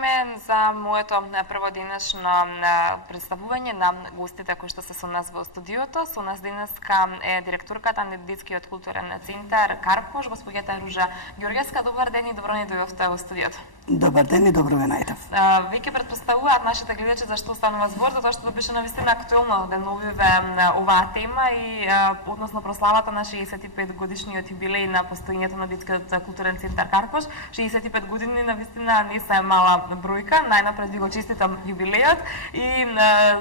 време за моето прводенешно представување на гостите кои што се со нас во студиото. Со нас денеска е директорката на Детскиот културен центар Карпош, господјата Ружа Ѓорѓевска. Добар ден и добро ни дојдовте во студиото. Добар ден и добро ве најдов. Веќе претпоставуваат нашите гледачи зашто станува збор, затоа што беше навистина актуелно да новиве оваа тема и односно прославата на 65 годишниот јубилеј на постоењето на Детскиот културен центар Карпош. 65 години навистина не се мала бројка. Најнапред ви го честитам јубилејот и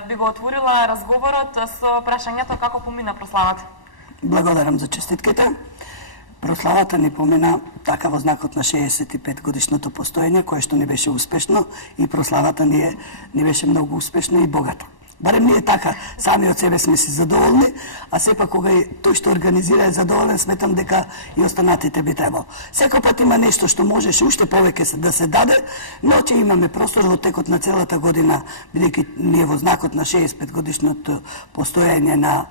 би го отворила разговорот со прашањето како помина прославата. Благодарам за честитките. Прославата ни помина така во знакот на 65 годишното постоење, кое што не беше успешно, и прославата не беше многу успешна и богата. Барем ние така, сами од себе сме си задоволни, а сепак кога тој што организира е задоволен, сметам дека и останатите би требало. Секој пат има нешто што можеше уште повеќе да се даде, но ќе имаме простор во текот на целата година, бидејќи ние во знакот на 65 годишното постоење на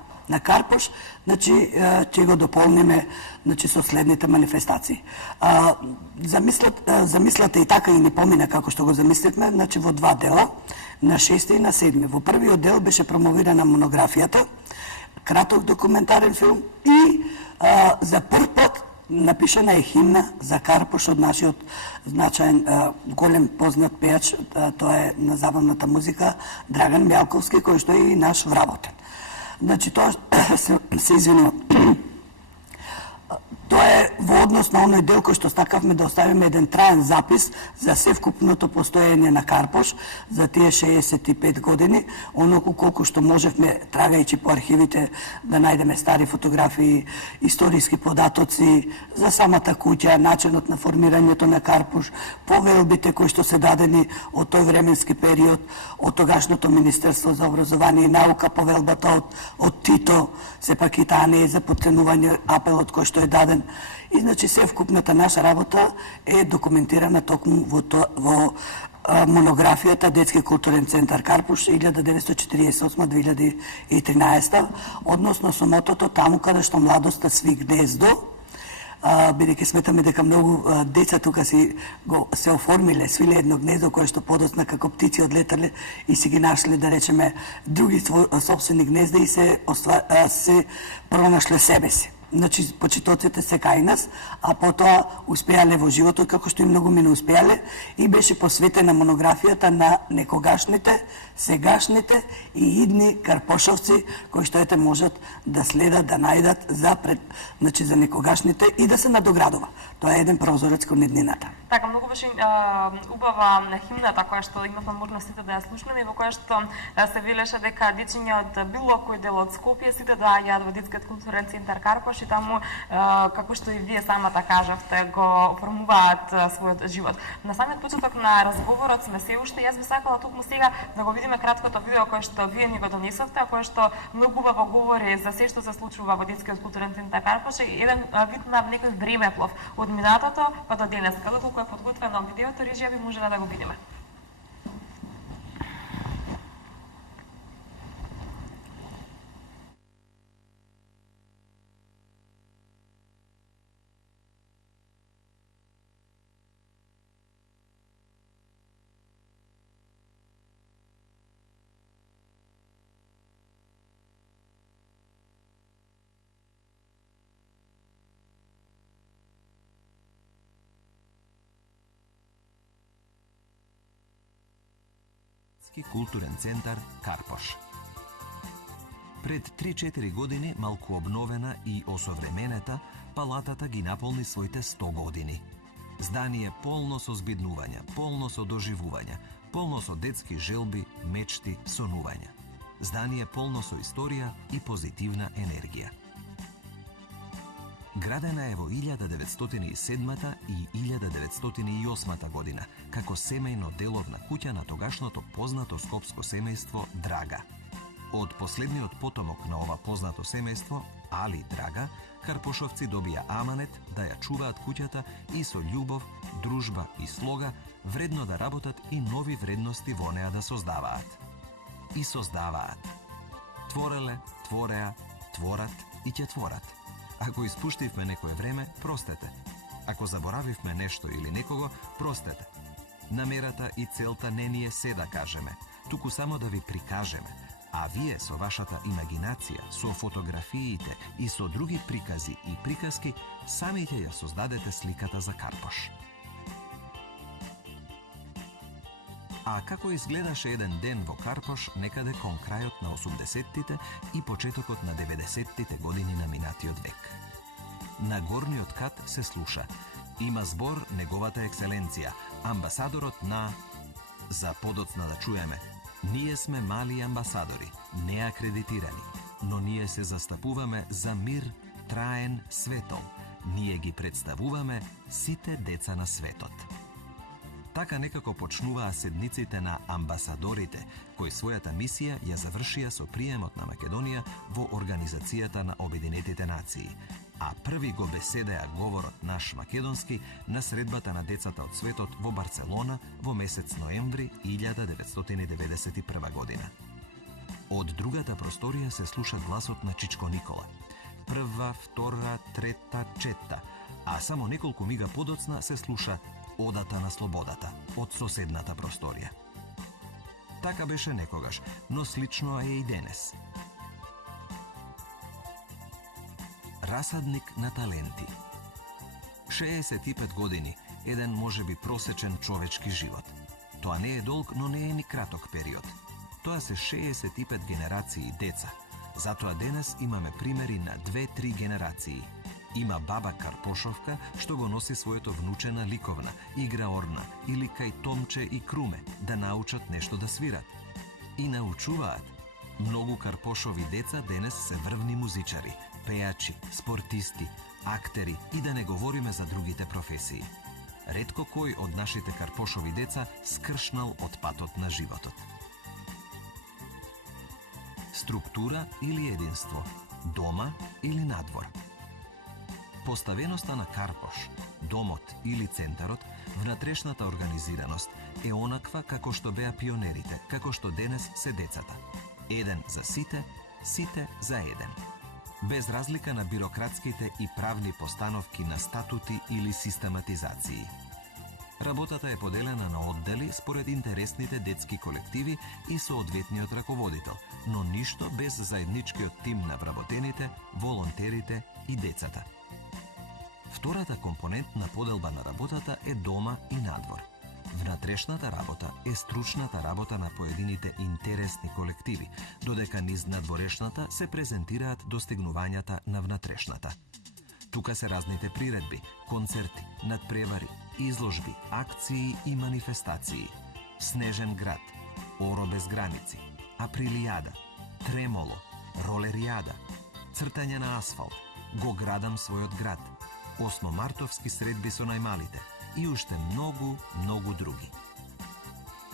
Карпош, значи ќе го дополниме со следните манифестации. Замислата и така и не помина како што го замисливме, значи во два дела, на 6 и на 7. Во првиот дел беше промовирана монографијата, краток документарен филм и за прв пат напишана е химна за Карпош од нашиот значаен голем познат пејач, тоа е на забавната музика Драган Мјалковски, кој што е и наш вработен. Значи, тоа се извинувам. Тоа е во однос на оној дел кој што стакавме да оставиме еден траен запис за севкупното постоење на Карпош за тие 65 години, оноку колку што можевме, трагајќи по архивите, да најдеме стари фотографии, историски податоци за самата куќа, начинот на формирањето на Карпош, повелбите кои што се дадени од тој временски период, од тогашното Министерство за образование и наука, повелбата од Тито, сепак и таа не е за потценување, апелот кој што е даден. И значи севкупната наша работа е документирана токму во монографијата Детски културен центар Карпош 1948-2013, односно со мотото таму каде што младоста сви гнездо, бидејќи сметаме дека многу деца тука се оформиле, свиле едно гнездо кое што подоцна како птици одлетале и си ги нашле, да речеме, други собствени гнезда и се пронашле себе си. Значи, почитоците се кај нас, а потоа успеале во животот, како што и многу ми не успеале, и беше посветена монографијата на некогашните, сегашните и идни карпошовци, кои што ете можат да следат, да најдат за некогашните и да се надоградува. Тоа е еден прозорец кон иднината. Така, многу беше убава химната која што имавме можностите да ја слушнеме и во која што се велеше дека дечиња од било кој дел од Скопје сите доаѓаат во Детскиот културен центар Карпош и таму, како што и вие самата кажавте, го формуваат својот живот. На самиот почеток на разговорот сме се уште, јас би сакала токму сега да го видиме краткото видео кое што вие ни го донесовте, кое што многу убаво говори за се што се случува во Детскиот културен центар Карпош и еден вид на некој времеплов од минатото па до денес. Доколку е подготвено видеото, режија би можела да го видиме. Културен центар Карпош. Пред 3-4 години, малку обновена и осовременета, палатата ги наполни своите 100 години. Здание полно со збиднувања, полно со доживувања, полно со детски желби, мечти, сонувања. Здание полно со историја и позитивна енергија. Градена е во 1907 и 1908 година, како семејно деловна куќа на тогашното познато скопско семејство Драга. Од последниот потомок на ова познато семејство, Али Драга, карпошовци добија аманет да ја чуваат куќата и со љубов, дружба и слога вредно да работат и нови вредности во неа да создаваат. И создаваат. Твореле, твореа, творат и ќе творат. Ако испуштивме некое време, простете. Ако заборавивме нешто или некого, простете. Намерата и целта не ни е се да кажеме, туку само да ви прикажеме, а вие со вашата имагинација, со фотографиите и со други прикази и приказки, сами ќе ја создадете сликата за Карпош. А како изгледаше еден ден во Карпош некаде кон крајот на 80-тите и почетокот на 90-тите години на минатиот век? На горниот кат се слуша: има збор неговата екселенција, амбасадорот на... За подоцна да чуеме: ние сме мали амбасадори, неакредитирани, но ние се застапуваме за мир траен светол. Ние ги представуваме сите деца на светот. Така некако почнуваа седниците на амбасадорите, кои својата мисија ја завршија со приемот на Македонија во Организацијата на Обединетите нации, а први го беседеа говорот наш македонски на средбата на децата од светот во Барселона во месец ноември 1991 година. Од другата просторија се слуша гласот на Чичко Никола. Прва, втора, трета, четта, а само неколку мига подоцна се слуша Одата на слободата од соседната просторија. Така беше некогаш, но слично е и денес. Расадник на таленти. 65 години, еден можеби просечен човечки живот. Тоа не е долг, но не е ни краток период. Тоа се 65 генерации деца. Затоа денес имаме примери на 2-3 генерации. Има баба Карпошовка што го носи своето внуче на ликовна, игра орна или кај Томче и Круме да научат нешто да свират. И научуваат. Многу Карпошови деца денес се врвни музичари, пејачи, спортисти, актери и да не говориме за другите професии. Ретко кој од нашите Карпошови деца скршнал од патот на животот. Структура или единство, дома или надвор. Поставеноста на Карпош, домот или центарот, внатрешната организираност е онаква како што беа пионерите, како што денес се децата. Еден за сите, сите за еден. Без разлика на бирократските и правни постановки на статути или систематизации. Работата е поделена на оддели според интересните детски колективи и соодветниот раководител, но ништо без заедничкиот тим на вработените, волонтерите и децата. Втората компонент на поделба на работата е дома и надвор. Внатрешната работа е стручната работа на поедините интересни колективи, додека низ надворешната се презентираат достигнувањата на внатрешната. Тука се разните приредби, концерти, надпревари, изложби, акции и манифестации. Снежен град, Оро без граници, Априлијада, Тремоло, Ролеријада, цртање на асфалт, Го градам својот град, 8-мартовски средби со најмалите и уште многу други.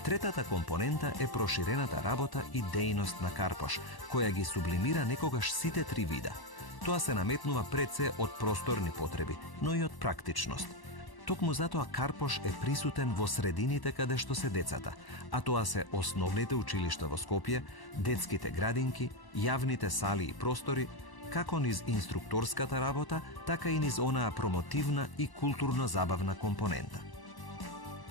Третата компонента е проширената работа и дејност на Карпош, која ги сублимира некогаш сите три вида. Тоа се наметнува пред се од просторни потреби, но и од практичност. Токму затоа Карпош е присутен во средините каде што се децата, а тоа се основните училишта во Скопје, детските градинки, јавните сали и простори, како низ инструкторската работа, така и низ онаа промотивна и културно-забавна компонента.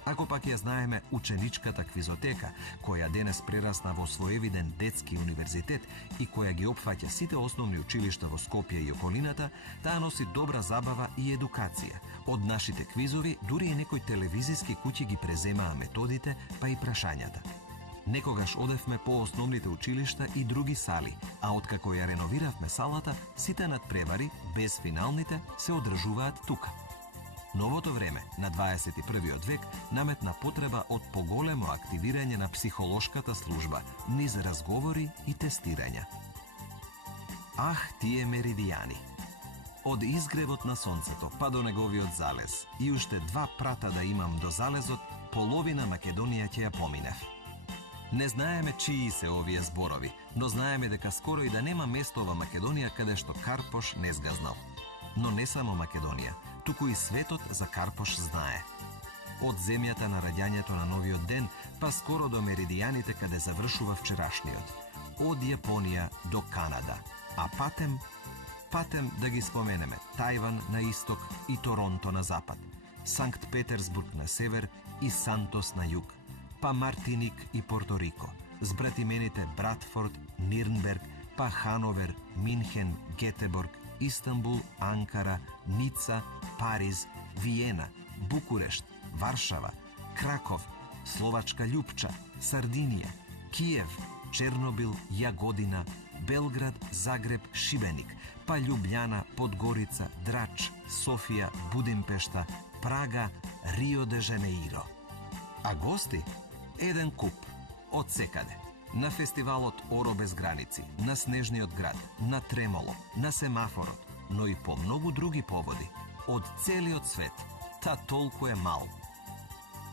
Ако пак ја знаеме ученичката квизотека, која денес прерасна во своевиден детски универзитет и која ги опфаќа сите основни училишта во Скопје и околината, таа носи добра забава и едукација. Од нашите квизови, дури и некои телевизиски куќи ги преземаа методите, па и прашањата. Некогаш одевме по основните училишта и други сали, а откако ја реновиравме салата, сите надпревари, без финалните, се одржуваат тука. Новото време, на 21. век, наметна потреба од поголемо активирање на психолошката служба, низ разговори и тестирања. Ах, тие меридијани! Од изгревот на сонцето па до неговиот залез и уште 2 прата да имам до залезот, половина Македонија ќе ја поминев. Не знаеме чии се овие зборови, но знаеме дека скоро и да нема место во Македонија каде што Карпош не згазнал. Но не само Македонија, туку и светот за Карпош знае. Од земјата на раѓањето на новиот ден, па скоро до меридијаните каде завршува вчерашниот. Од Јапонија до Канада, а патем да ги споменеме Тајван на исток и Торонто на запад. Санкт Петерсбург на север и Сантос на југ, па Мартиник и Порто Рико, с братимените Братфорд, Нирнберг, па Хановер, Минхен, Гетеборг, Истанбул, Анкара, Ница, Париз, Виена, Букурешт, Варшава, Краков, Словачка Љупча, Сардинија, Киев, Чернобил, Јагодина, Белград, Загреб, Шибеник, па Љубљана, Подгорица, Драч, Софија, Будимпешта, Прага, Рио де Жанеиро. А гости? Еден куп, од секаде. На фестивалот Оро без граници, на Снежниот град, на Тремоло, на Семафорот, но и по многу други поводи. Од целиот свет. Та толку е мал.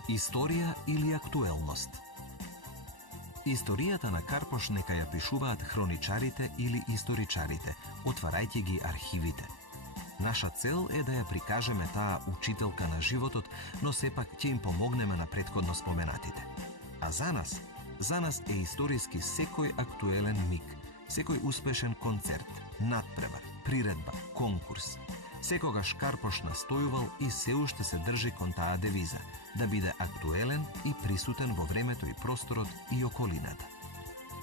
Историја или актуелност? Историјата на Карпош нека ја пишуваат хроничарите или историчарите, отварајќи ги архивите. Наша цел е да ја прикажеме таа учителка на животот, но сепак ќе им помогнеме на претходно споменатите. А за нас е историски секој актуелен миг, секој успешен концерт, надпревар, приредба, конкурс. Секогаш Карпош настојувал и се уште се држи кон таа девиза, да биде актуелен и присутен во времето и просторот и околината.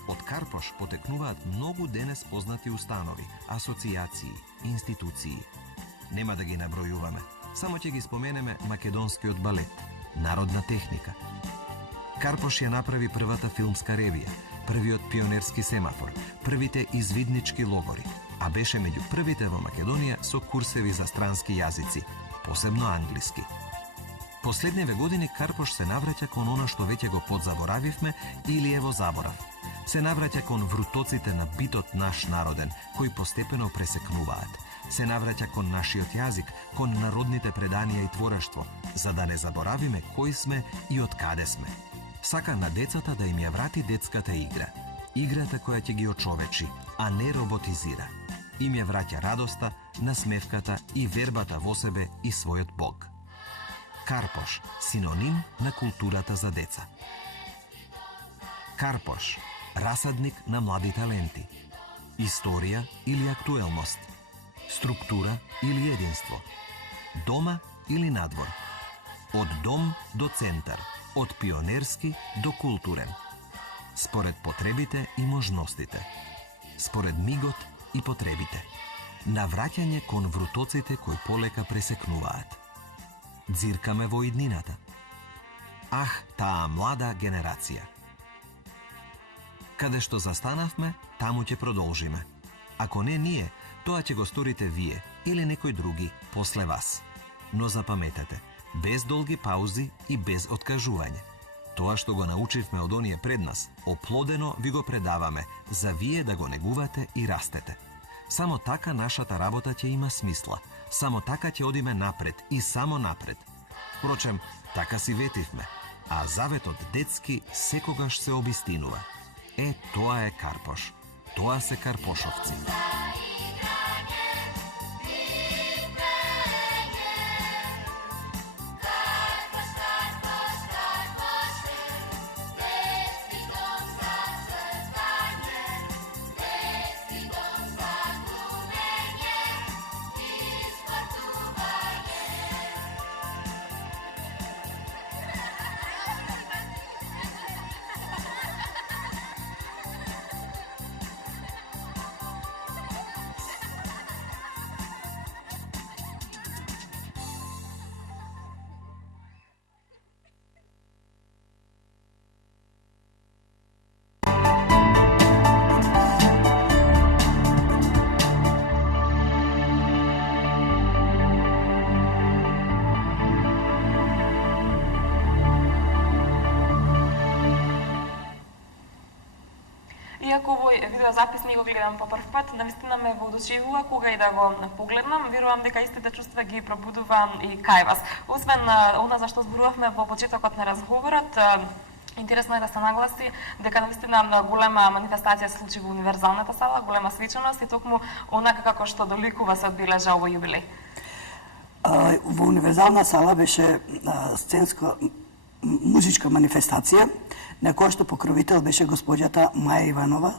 Од Карпош потекнуваат многу денес познати установи, асоцијации, институции. Нема да ги набројуваме, само ќе ги споменеме македонскиот балет, народна техника. Карпош ја направи првата филмска ревија, првиот пионерски семафор, првите извиднички логори, а беше меѓу првите во Македонија со курсеви за странски јазици, посебно англиски. Последниве години Карпош се навраќа кон она што веќе го подзаборавивме или е во заборав. Се навраќа кон врутоците на битот наш народен, кои постепено пресекнуваат. Се навраќа кон нашиот јазик, кон народните преданија и творештво, за да не заборавиме кои сме и од каде сме. Сака на децата да им ја врати детската игра. Играта која ќе ги очовечи, а не роботизира. Им ја враќа радоста, насмевката и вербата во себе и својот Бог. Карпош, синоним на културата за деца. Карпош, расадник на млади таленти. Историја или актуелност. Структура или единство. Дома или надвор. Од дом до центар. Од пионерски до културен. Според потребите и можностите. Според мигот и потребите. Навраќање кон врутоците кои полека пресекнуваат. Дзиркаме во иднината. Ах, таа млада генерација. Каде што застанавме, таму ќе продолжиме. Ако не ние, тоа ќе го сторите вие или некој други после вас. Но запаметете, без долги паузи и без откажување. Тоа што го научивме од оние пред нас, оплодено ви го предаваме, за вие да го негувате и растете. Само така нашата работа ќе има смисла. Само така ќе одиме напред и само напред. Впрочем, така си ветивме, а заветот детски секогаш се обистинува. Тоа е Карпош. Тоа се карпошовци. Иако овој видеозапис не го гледам по прв пат, навистина ме воодушевува кога и да го погледнам, верувам дека истите чувства ги пробудува и кај вас. Освен она за што зборувавме во почетокот на разговорот, интересно е да се нагласи дека навистина голема манифестација се случи во универзалната сала, голема свеченост и токму онака како што доликува се одбележа овој јубилеј. Во универзална сала беше сценско музичка манифестација на која што покровител беше госпоѓата Маја Иванова,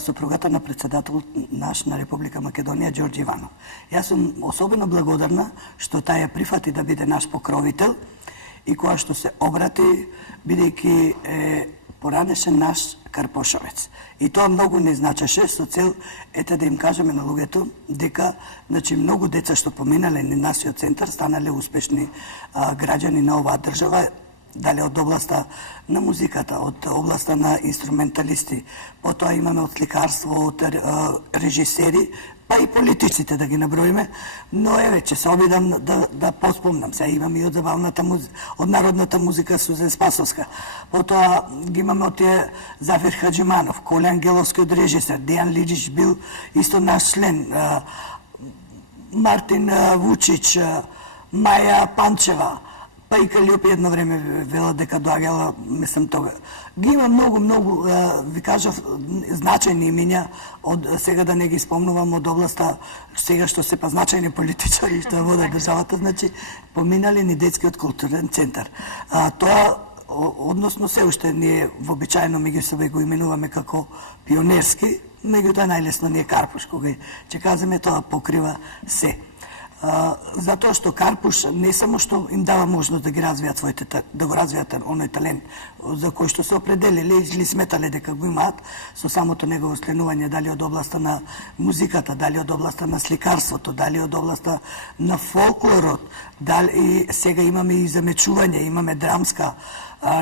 сопругата на председател наш на Република Македонија Ѓорѓе Иванов. Јас сум особено благодарна што таја прифати да биде наш покровител и која што се обрати бидејќи поранешен наш карпошовец. И тоа многу не значеше со цел да им кажеме на луѓето дека многу деца што поминале на нашиот центар станале успешни граѓани на оваа држава, дали од областа на музиката, од областа на инструменталисти, потоа имаме од сликарство, од режисери, па и политиците да ги наброиме, но ќе се обидам да поспомнам. Сега имаме и од забавната музика, од народната музика Сузен Спасовска. Потоа ги имаме од тие Зафир Хаджиманов, Коле Ангеловски од режисер, Дејан Лиджич бил исто наш член, Мартин Вучич, Маја Панчева, па и Калиопи едно време вела дека доаѓала, мислам тога. Ги има многу, ви кажав, значајни имиња, сега да не ги спомнувам од областа, сега што се па значајни политичари што водат државата, поминали ни детскиот културен центар. Тоа, односно се уште ние вообичаено меѓу себе го именуваме како пионерски, меѓутоа најлесно ни е Карпуш, кога ќе казаме тоа покрива се. Затоа што Карпуш не само што им дава можност да ги развијат да го развијат оној талент за кој што се определиле или сметале дека го имаат со самото негово членување, дали од областа на музиката, дали од областа на сликарството, дали од областа на фолклорот, дали сега имаме и замечување, имаме драмска,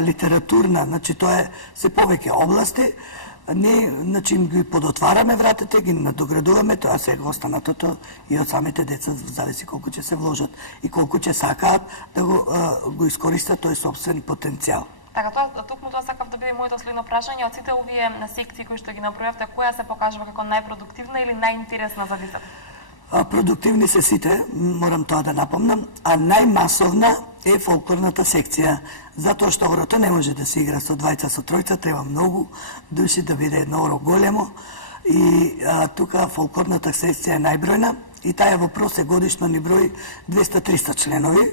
литературна, тоа е се повеќе области. Не, им ги подотвараме вратите, ги надоградуваме, тоа сега останатото и од самите деца зависи колку ќе се вложат и колку ќе сакаат да го искористат тој собствен потенцијал. Така, токму тоа сакав да биде моето следно прашање. Од сите овие секции кои што ги направивте, која се покажува како најпродуктивна или најинтересна за децата? Продуктивни се сите, морам тоа да напомнам, а најмасовна е фолклорната секција, затоа што орото не може да се игра со двајца, со тројца, треба многу души да биде едно оро големо и тука фолклорната секција е најбројна и таа во просек годишно ни брои 200-300 членови,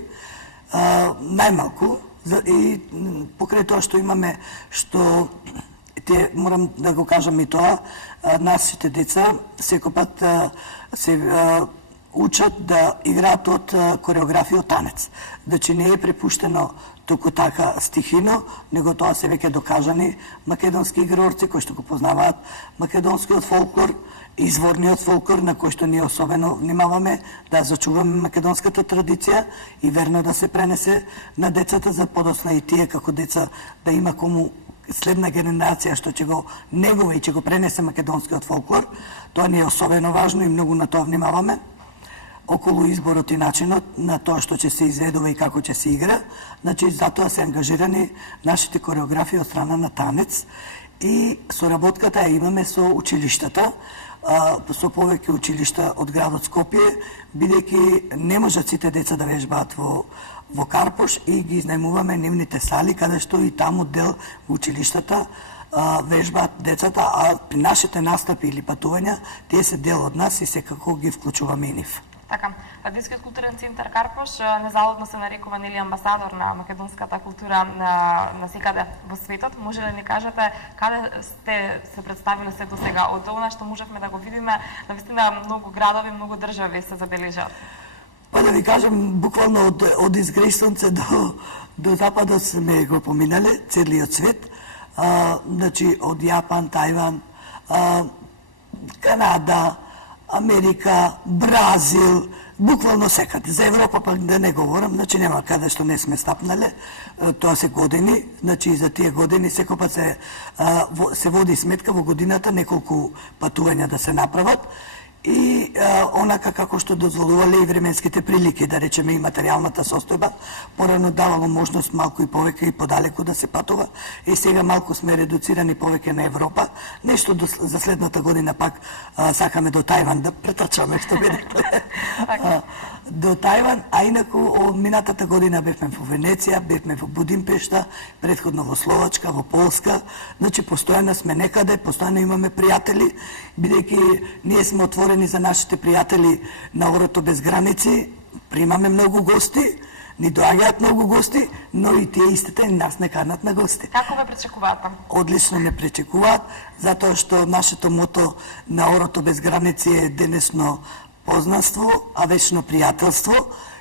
најмалку, и покрај тоа што имаме, што морам да го кажам и тоа, нашите деца секој пат се учат да играат од кореографија од танец. Значи не е препуштено туку така стихино, него тоа се веќе докажани македонски игрорци кои што го познаваат македонскиот фолклор, изворниот фолклор на кој што ние особено внимаваме да зачуваме македонската традиција и верно да се пренесе на децата за подосна и тие како деца да има кому следна генерација што ќе го негува и ќе го пренесе македонскиот фолклор. Тоа ни е особено важно и многу на тоа внимаваме околу изборот и начинот на тоа што ќе се изведува и како ќе се игра. Значи, затоа се ангажирани нашите кореографии од страна на танец и соработката ја имаме со училиштата, со повеќе училишта од градот Скопје, бидејќи не можат сите деца да вежбаат во Карпуш и ги изнајмуваме нивните сали, каде што и таму дел во училиштата вежбаат децата, а при нашите настапи или патувања, тие се дел од нас и секако ги вклучуваме и нив. Така, Детскиот културен центар Карпуш незалудно се нарекува нели амбасадор на македонската култура на секаде во светот. Може ли ни кажете каде сте се представиле се до сега? Од она што можевме да го видиме, навистина многу градови, многу држави се забележат. Па да ви кажам, буквално од Изгрејсонце до западот сме го поминале, целиот свет. Значи, од Јапан, Тајван, Канада, Америка, Бразил, буквално секаде. За Европа пак да не говорам, значи нема каде што не сме стапнале. Тоа се години, значи за тие години секој пат се води сметка во годината неколку патувања да се направат. И онака како што дозволувале и временските прилики, да речеме и материјалната состојба, порано давало можност малку и повеќе и подалеку да се патува. И сега малку сме редуцирани повеќе на Европа. Нешто за следната година пак сакаме до Тајван да претрчаме, што би рекле. До Тајван, а инаку минатата година бевме во Венеција, бевме во Будимпешта, претходно во Словачка, во Полска. Значи постојано сме некаде, постојано имаме пријатели, бидејќи ние сме отворени за нашите пријатели на Орото без граници, примаме многу гости, Ни доаѓаат многу гости, но и тие истите нас не канат на гости. Како ве пречекуваат там? Одлично не пречекуваат, затоа што нашето мото на Орото без граници е денесно познанство, а вечно пријателство,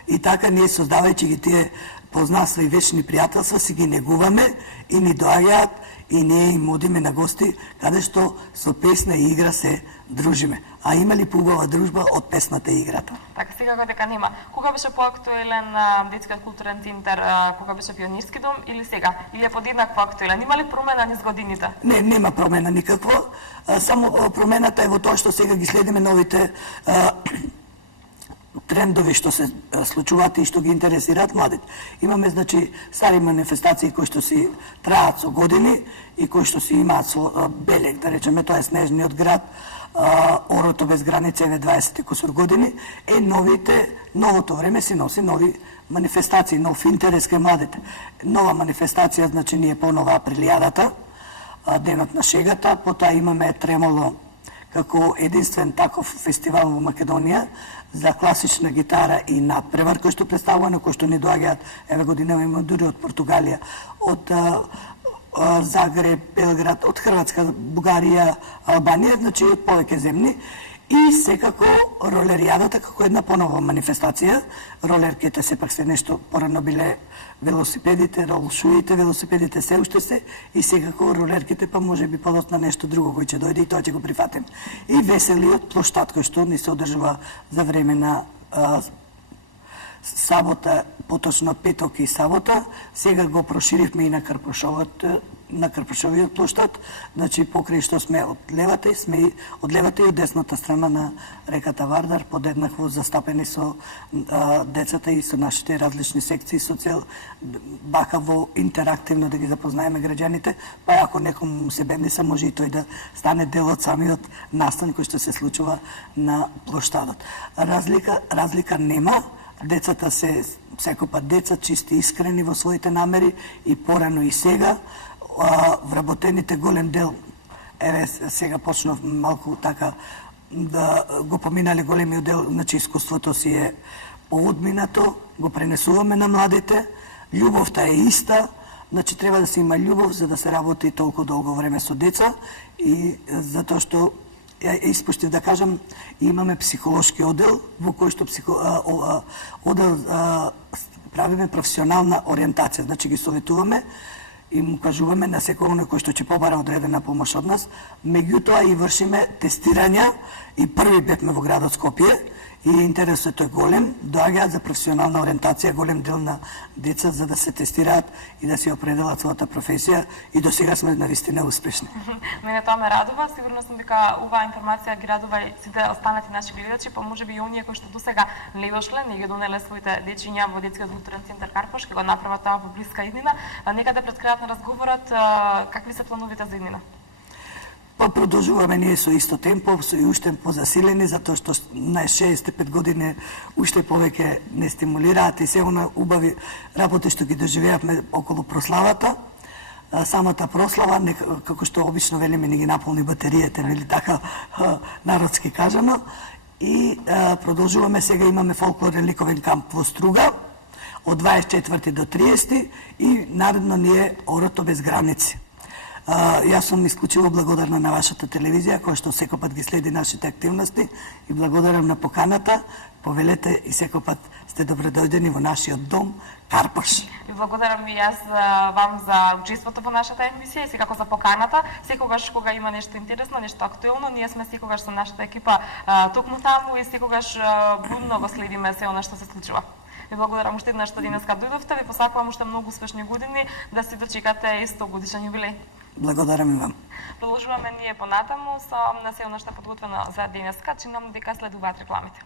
и така ние создавајќи ги тие познанства и вечни пријателства си ги негуваме и ни доаѓаат и ние им одиме на гости каде што со песна и игра се дружиме. А има ли поубава дружба од песната и играта? Така, секако дека нема. Кога беше поактуелен детскиот културен центар, кога беше пионирски дом или сега? Или е подеднакво актуелен? Има ли промена низ годините? Не, нема промена никаква. Само промената е во тоа што сега ги следиме новите трендови што се случуваат и што ги интересираат младите. Имаме, значи, стари манифестации кои што си траат со години и кои што си имаат со белег, да речеме, тоа е снежниот град, Орото без граници е 20 кусур години, новото време си носи нови манифестации, нов интерес кај младите. Нова манифестација, значи, ние понова априлијадата, денот на шегата, потоа имаме Тремоло како единствен таков фестивал во Македонија за класична гитара и надпревар кој што представува, на кој што ни доаѓаат, еве годинава има дури од Португалија, од Загреб, Белград, од Хрватска, Бугарија, Албанија, значи од повеќе земји. И секако ролеријадата како една понова манифестација. Ролерките сепак се нешто порано биле велосипедите, ролшуите, велосипедите се уште се, и секако ролерките па може би подоцна нешто друго кој ќе дојде и тоа ќе го прифатим. И веселиот плоштад кој што ни се одржува за време на сабота, поточно петок и сабота, сега го проширивме и на Карпушовиот плоштад, значи покрај што сме од левата и од десната страна на реката Вардар, подеднакво застапени со децата и со нашите различни секции со цел бакаво интерактивно да ги запознаеме граѓаните, па ако некому се бендиса може и тој да стане дел од самиот настан кој што се случува на плоштадот. Разлика нема. Децата се секој деца чисти, искрени во своите намери и порано и сега. Вработените голем дел, еве сега почнав малку така да го поминале големиот дел, значи искуството си е поодминато, го пренесуваме на младите, љубовта е иста, значи треба да се има љубов за да се работи толку долго време со деца, и затоа што испуштив да кажам, имаме психолошки одел во кој што правиме професионална ориентација, значи ги советуваме и му кажуваме на секој оној кој што ќе побара одредена помош од нас, меѓутоа и вршиме тестирања, и први бевме во градот Скопје, и интересот е голем, доаѓаат за професионална ориентација голем дел на деца за да се тестираат и да си определат својата професија, и до сега сме навистина успешни. Мене тоа ме радува, сигурно сум дека оваа информација ги радува и сите останати наши гледачи, па можеби и оние кои што досега не дошле, не ги донеле своите дечиња во детскиот културен центар Карпош, ќе го направат тоа во блиска иднина. Некаде пред крајот на разговорот, какви се плановите за иднина? Па продолжуваме ние со исто темпо, со и уште позасилени, затоа што на 65 години уште повеќе не стимулираат и се она убави работи што ги доживеавме околу прославата. Самата прослава, како што обично велиме, не ги наполни батериите, нели така народски кажано. И продолжуваме, сега имаме фолклорен ликовен камп во Струга од 24 до 30 и наредно ни е Орото без граници. Јас сум исклучиво благодарна на вашата телевизија, која што секој пат ги следи нашите активности, и благодарам на поканата. Повелете и секој пат сте добредојдени во нашиот дом Карпош. И благодарам ви јас вам за учеството во нашата емисија и секако за поканата. Секогаш кога има нешто интересно, нешто актуелно, ние сме секогаш со нашата екипа токму таму и секогаш будно го следиме се она што се случува. Ви благодарам уште еднаш што денеска дојдовте, ви посакувам уште многу успешни години, да си дочекате и 100 годишен јубилеј. Благодарам и вам. Продолжуваме ние понатаму со се она што подготвено за денеска, чинам дека следуваат рекламите.